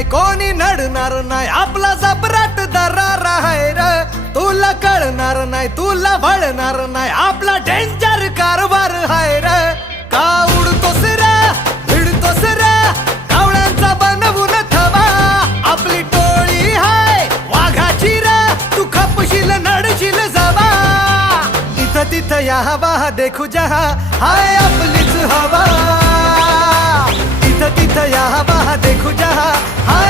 नाही कोणी नडणार नाही आपला जबराट दरार आहे र तुला कळणार नाही तुला वळणार नाही आपला डेंजर कारभार आहे र का उडतोस रे भिडतोस रे कावळ्यांचा बनवून थवा आपली टोळी हाय वाघाची रे तू खपशील नडशील जवा इथं तिथं या हवा देखू जहा हाय आपलीच हवा इथं तिथं या हवा देखू जहा हाय